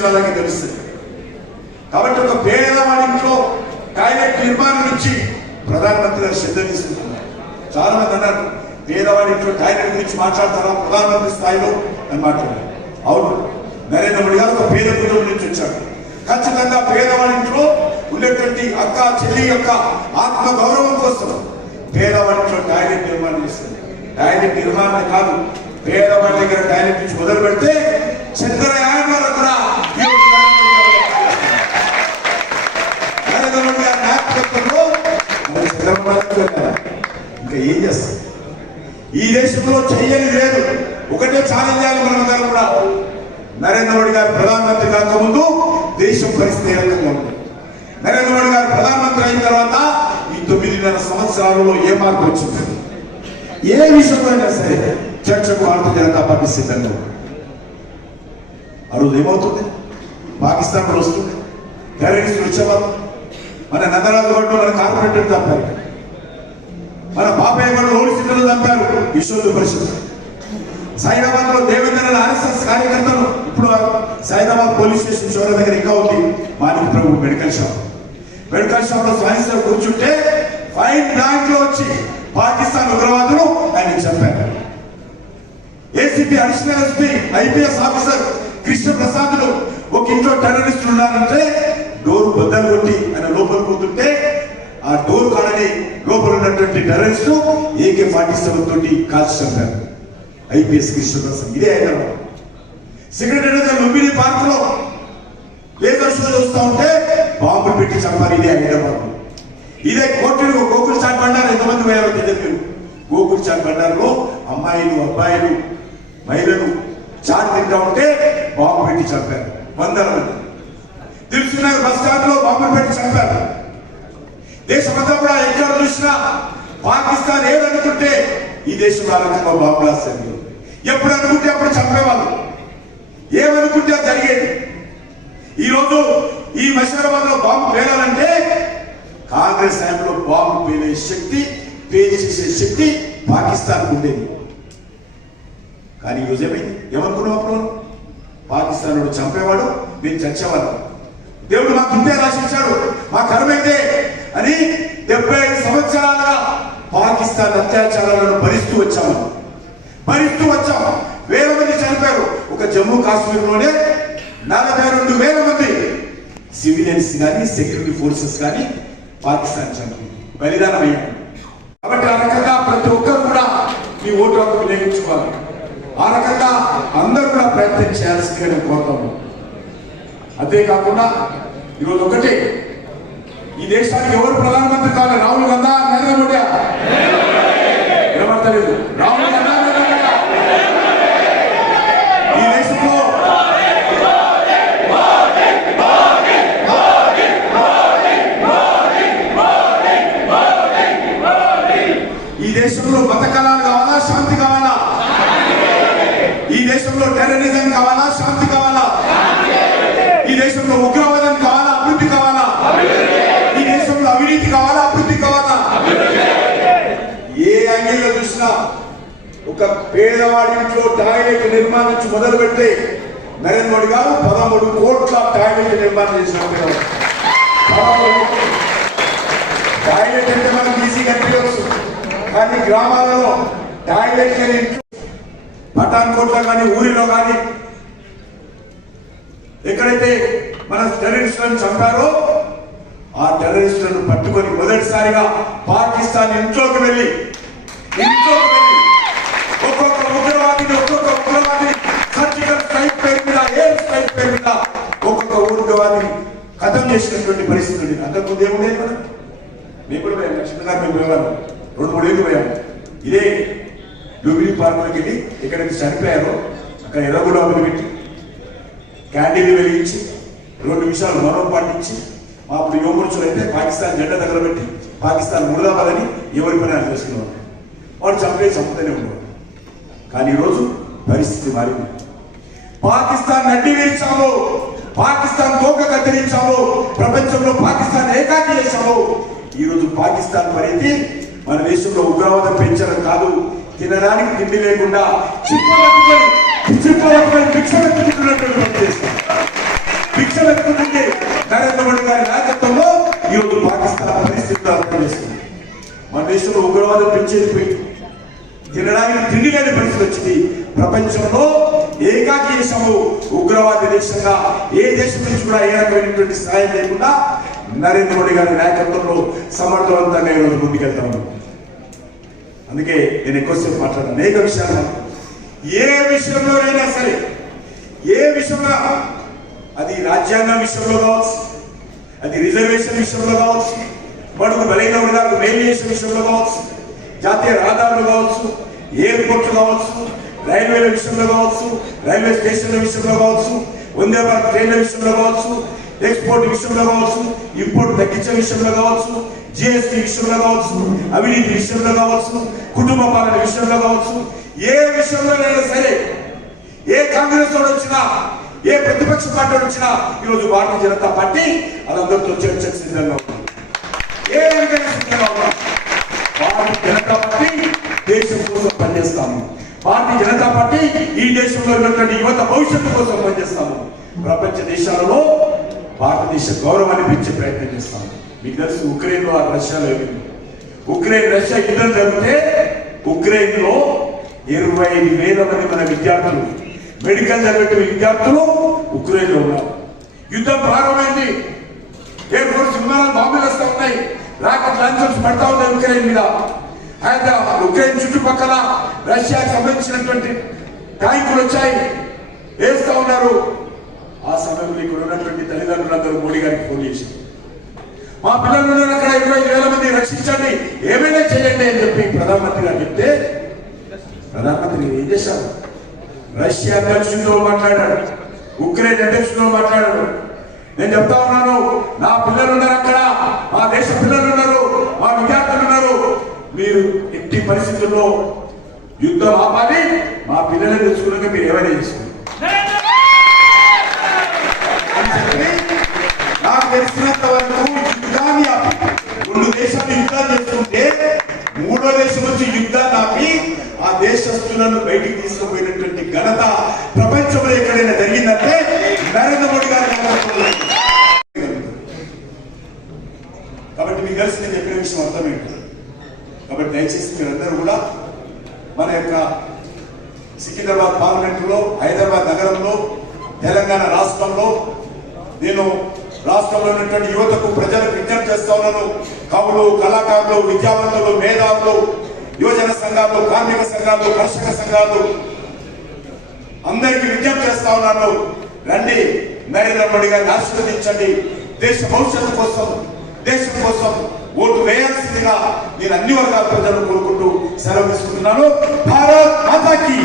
తెలిసిన వాళ్ళకి తెలుస్తుంది. కాబట్టి ఒక పేదవాడి ఇంట్లో టాయిలెట్ నిర్మాణం నుంచి ప్రధానమంత్రి గారు శ్రద్ధ తీసుకుంటున్నారు. చాలా మంది అన్నారు పేదవాడి ఇంట్లో టాయిలెట్ గురించి మాట్లాడతారా ప్రధానమంత్రి స్థాయిలో అని మాట్లాడారు. అవును, నరేంద్ర మోడీ గారు ఒక పేద కుటుంబం నుంచి వచ్చారు. ఖచ్చితంగా పేదవాడి ఇంట్లో ఉండేటువంటి అక్క చెల్లి యొక్క ఆత్మ గౌరవం కోసం పేదవాడి ఇంట్లో టాయిలెట్ నిర్మాణం చేస్తుంది. టాయిలెట్ నిర్మాణం కాదు, పేదవాడి దగ్గర టాయిలెట్ నుంచి మొదలు పెడితే చంద్రయాన్ వరకు కూడా నరేంద్ర మోడీ గారి నాయకత్వంలో ఇంకా ఏం చేస్తారు? ఈ దేశంలో చెయ్యని లేదు. ఒకటే ఛాలెంజ్ చేయాలి మనమందరం కూడా. నరేంద్ర మోడీ గారు ప్రధానమంత్రి కాకముందు దేశం పరిస్థితి ఏ రకంగా ఉంది, నరేంద్ర మోడీ గారు ప్రధానమంత్రి అయిన తర్వాత ఈ 9.5 సంవత్సరాలలో ఏ మార్పు వచ్చింది? ఏ విషయంలో సరే చర్చకు భారతీయ జనతా పార్టీ సిద్ధంగా ఉంది. ఆ రోజు ఏమవుతుంది? పాకిస్తాన్ కూడా వస్తుంది, టెర్రరిస్టులు వచ్చేవాళ్ళు. మన నందరాజు గడ్డ మన కార్పొరేటర్ చంపారు, మన బాపయ్య గడ్డ రోడ్డు సిద్ధులు చంపారు విశ్వ పరిషత్. సైదాబాద్ లో దేవేంద్ర ఆర్ఎస్ఎస్ కార్యకర్తలు ఇప్పుడు సైదాబాద్ పోలీస్ స్టేషన్ చివరి దగ్గర ఇంకా ఉంది మాణిక్ ప్రభు మెడికల్ షాప్. మెడికల్ షాప్ లో సాయంత్రం కూర్చుంటే ఫైన్ బ్లాంక్ లో వచ్చి పాకిస్తాన్ ఉగ్రవాదులు ఆయన చంపారు. ACP additional SP IPS officer Krishna Prasad ఒక ఇంట్లో టెర్రరిస్టులు ఉన్నారంటే డోర్ బద్దలు కొట్టి ఆయన లోపల పోతుంటే ఆ డోర్ కాడని లోపల ఉన్నటువంటి టెర్రరిస్టు AK-47 తోటి కాల్చి చంపారు ఐపీఎస్ కృష్ణ ప్రసాద్. ఇదే హైదరాబాద్. సెక్రటరీ లుంబిని పార్క్ లో లేజర్ షో చూస్తూ ఉంటే బాంబులు పెట్టి చంపారు. ఇదే హైదరాబాద్. ఇదే కోర్టులో గోకుల్ చాట్ బండారు ఎంతమంది పోయారో తెలియదు. గోకుల్ చాట్ బండారులో అమ్మాయిలు అబ్బాయిలు మహిళలు చాట్ తింటా ఉంటే బాంబు పెట్టి చంపారు 100 మంది. దిల్సుఖ్నగర్ బస్ స్టాండ్ లో బాంబులు పెట్టి చంపారు. దేశమంతా కూడా ఎక్కడ చూసినా పాకిస్తాన్ ఏదనుకుంటే ఈ దేశంలో ఆ రకంగా బాంబు రాస్తారు. ఎప్పుడు అనుకుంటే అప్పుడు చంపేవాళ్ళు, ఏమనుకుంటే అది జరిగేది. ఈరోజు ఈ మషీరాబాద్ లో బాంబు పేలాలంటే కాంగ్రెస్ టైంలో బాంబు పేలే శక్తి, పేల్చేసే శక్తి పాకిస్తాన్ ఉండేది. కానీ ఈరోజు ఏమైంది? ఏమనుకున్నాం అప్పుడు? పాకిస్తాన్ చంపేవాడు, మేము చచ్చేవాడు. దేవుడు మాకు ఇంతే రాసించాడు, మా కర్మైతే అని 75 సంవత్సరాలుగా పాకిస్తాన్ అత్యాచారాలను భరిస్తూ వచ్చాము. వేల మంది చనిపోయారు. ఒక జమ్మూ కాశ్మీర్లోనే 42,000 మంది సివిలియన్స్ కానీ సెక్యూరిటీ ఫోర్సెస్ కానీ పాకిస్తాన్ చంపి బలిదానం అయ్యారు. కాబట్టి ఆ రకంగా ప్రతి ఒక్కరు కూడా మీ ఓటు హక్కు వినియోగించుకోవాలి. ఆ రకంగా అందరూ కూడా ప్రయత్నం చేయాల్సిందిగా నేను కోరుతాను. అంతేకాకుండా ఈరోజు ఒకటి, ఈ దేశానికి ఎవరు ప్రధానమంత్రి కావాలి? రాహుల్ గాంధీ, నరేంద్ర మోడీ? వినబడతలేదు. రాహుల్ గాంధీ, నరేంద్ర మోడీ? ఈ దేశంలో మత కళాలు కావాలా, శాంతి కావాలా? ఈ దేశంలో టెర్రరిజం కావాలా, శాంతి కావాలా? ఈ దేశంలో ఉగ్రవాదం కావాలా, అభివృద్ధి కావాలా? ఈ దేశంలో అవినీతి కావాలా, అభివృద్ధి కావాలా? ఏ యాంగిల్ లో చూసినా ఒక పేదవాడి ఇంట్లో టాయిలెట్ నిర్మాణం నుంచి మొదలు పెడితే నరేంద్ర మోడీ గారు 13 కోట్ల టాయిలెట్ నిర్మాణం చేసిన టాయిలెట్ అంటే మనం ఈజీగా అనిపించవచ్చు, కానీ గ్రామాలలో టాయిలెట్ పఠాన్కోట్ లో కానీ ఊరిలో కానీ ఎక్కడైతే మన టెర్రరిస్టులను చంపారో ఆ టెర్రరిస్టులను పట్టుకొని మొదటిసారిగా పాకిస్తాన్ ఇంట్లోకి వెళ్ళి ఒక్కొక్క ఉగ్రవాదిని సర్జికల్ స్ట్రైక్ పేరు మీద, ఎయిర్ స్ట్రైక్ పేరు మీద ఒక్కొక్క ఉగ్రవాదిని ఖతం చేసినటువంటి పరిస్థితి ఉంది. అంతకుముందు ఏముండేది కదా? మేము కూడా పోయాము, లక్ష్మీగా మేము పోయాము, 2-3 ఏళ్ళు పోయాము. ఇదే లుంబిని పార్కులకి వెళ్ళి ఎక్కడైతే చనిపోయారో అక్కడ ఎర్రగుడాములు పెట్టి క్యాండిల్ వెలిగించి 2 నిమిషాలు మౌనం పాటించి అప్పుడు యువమూర్చులు అయితే పాకిస్తాన్ జెండా దగ్గర పెట్టి పాకిస్తాన్ మురదాబాదని ఎవరి పని అని చేసుకునేవారు. వాడు చంపుతూనే ఉండేవాడు. కానీ ఈరోజు పరిస్థితి మారింది. పాకిస్తాన్ నడ్డి విరిచాము, పాకిస్తాన్ తోక కత్తిరించాము, ప్రపంచంలో పాకిస్తాన్ ఏకాకి చేశాము. ఈరోజు పాకిస్తాన్ పరిధి మన దేశంలో ఉగ్రవాదం పెంచడం కాదు, తినడానికి తిండి లేకుండా చిప్పలట్టుకొని భిక్ష పెట్టుకుంటున్నటువంటి భిక్ష పెట్టుకుంటుంది. నరేంద్ర మోడీ గారి నాయకత్వంలో ఈరోజు పాకిస్తాన్ పరిస్థితులు అర్థం చేస్తుంది. మన దేశంలో ఉగ్రవాదం పెంచేది తినడానికి తిండి లేని పరిస్థితి వచ్చింది. ప్రపంచంలో ఏకాకి దేశము ఉగ్రవాద దేశంగా ఏ దేశం నుంచి కూడా ఏ రకమైనటువంటి సహాయం లేకుండా నరేంద్ర మోడీ గారి నాయకత్వంలో సమర్థవంతంగా ఈరోజు ముందుకెళ్తాము. అందుకే నేను ఎక్కువసేపు మాట్లాడాను. అనేక విషయాలు ఏ విషయంలోనైనా సరే, ఏ విషయంలో, అది రాజ్యాంగం విషయంలో కావచ్చు, అది రిజర్వేషన్ విషయంలో కావచ్చు, బడుగు బలైన వర్గాలకు మేలు చేసే విషయంలో కావచ్చు, జాతీయ రహదారులు కావచ్చు, ఎయిర్పోర్ట్లు కావచ్చు, రైల్వేల విషయంలో కావచ్చు, రైల్వే స్టేషన్ల విషయంలో కావచ్చు, వందే భారత్ ట్రైన్ల విషయంలో కావచ్చు, ఎక్స్పోర్ట్ విషయంలో కావచ్చు, ఇంపోర్ట్ తగ్గించే విషయంలో కావచ్చు, జిఎస్టీ విషయంలో కావచ్చు, అవినీతి విషయంలో కావచ్చు, కుటుంబ పాలన విషయంలో కావచ్చు, ఏ విషయంలోనైనా సరే, ఏ కాంగ్రెస్ వాడు వచ్చినా, ఏ ప్రతిపక్ష పార్టీ వచ్చినా ఈరోజు భారతీయ జనతా పార్టీ అదందరితో చర్చకు సిద్ధంగా ఉంది. ఏ విధంగా సిద్ధంగా ఉన్నా భారతీయ జనతా పార్టీ దేశం కోసం పనిచేస్తాము. భారతీయ జనతా పార్టీ ఈ దేశంలో ఉన్నటువంటి యువత భవిష్యత్తు కోసం పనిచేస్తాము. ప్రపంచ దేశాలలో భారతదేశ గౌరవాన్ని పెంచే ప్రయత్నం చేస్తాము. మీకు తెలుసు, ఉక్రెయిన్ లో రష్యాలో ఉక్రెయిన్ రష్యా యుద్ధం జరిగితే ఉక్రెయిన్ లో 25,000 మంది మన విద్యార్థులు, మెడికల్ చదివే విద్యార్థులు ఉక్రెయిన్ లో ఉన్నారు. యుద్ధం ప్రారంభమైంది. ఎయిర్ ఫోర్స్ విమానాలు బాంబులు వస్తూ ఉన్నాయి, రాకెట్ లాంచర్స్ పడతా ఉన్నాయి ఉక్రెయిన్ మీద. అయితే ఉక్రెయిన్ చుట్టుపక్కల రష్యాకి సంబంధించినటువంటి ట్యాంకులు వచ్చాయి, వేస్తూ ఉన్నారు. ఆ సమయంలో ఇక్కడ ఉన్నటువంటి తల్లిదండ్రులందరూ మోడీ గారికి ఫోన్ చేశారు. మా పిల్లలు అక్కడ 25,000 మంది రక్షించండి, ఏమైనా చేయండి అని చెప్పి ప్రధానమంత్రి గారు చెప్తే, ప్రధానమంత్రి ఏం చేశారు? రష్యా అధ్యక్షుడితో మాట్లాడాడు, ఉక్రెయిన్ అధ్యక్షుడితో మాట్లాడాడు. నేను చెప్తా ఉన్నాను, నా పిల్లలు ఉన్నారు అక్కడ, మా దేశ పిల్లలు ఉన్నారు, మా విద్యార్థులు ఉన్నారు. మీరు ఎట్టి పరిస్థితుల్లో యుద్ధం ఆపాలి, మా పిల్లల్ని తెచ్చుకున్నాక మీరు ఏమైనా చేసుకోండి. నాకు తెలిసినంత వరకు యుద్ధాన్ని ఆపి 2 దేశాలు యుద్ధాలు చేస్తుంటే 3వ దేశం వచ్చి యుద్ధాన్ని ఆపి ఆ దేశస్తులను బయటికి తీసుకుపోయినటువంటి ఘనత ప్రపంచంలో ఎక్కడైనా జరిగిందంటే నరేంద్ర మోడీ గారి. కాబట్టి మీకు కలిసి నేను చెప్పిన విషయం అర్థమైంది. కాబట్టి దయచేసి మీరందరూ కూడా మన యొక్క సికింద్రాబాద్ పార్లమెంటులో, హైదరాబాద్ నగరంలో, తెలంగాణ రాష్ట్రంలో నేను రాష్ట్రంలో ఉన్నటువంటి యువతకు, ప్రజలకు విజ్ఞప్తి చేస్తా ఉన్నాను. కవులు, కళాకారులు, విద్యావంతులు, మేధావులు, యువజన సంఘాలు, కార్మిక సంఘాలు, కర్షక సంఘాలు అందరికీ విజ్ఞప్తి చేస్తా ఉన్నాను. రండి, నరేంద్ర మోడీ గారిని ఆశీర్వదించండి. దేశ భవిష్యత్తు కోసం, దేశం కోసం ఓటు వేయాల్సిందిగా నేను అన్ని వర్గాల ప్రజలను కోరుకుంటూ సెలవు తీసుకుంటున్నాను. భారత్ మాతాకి.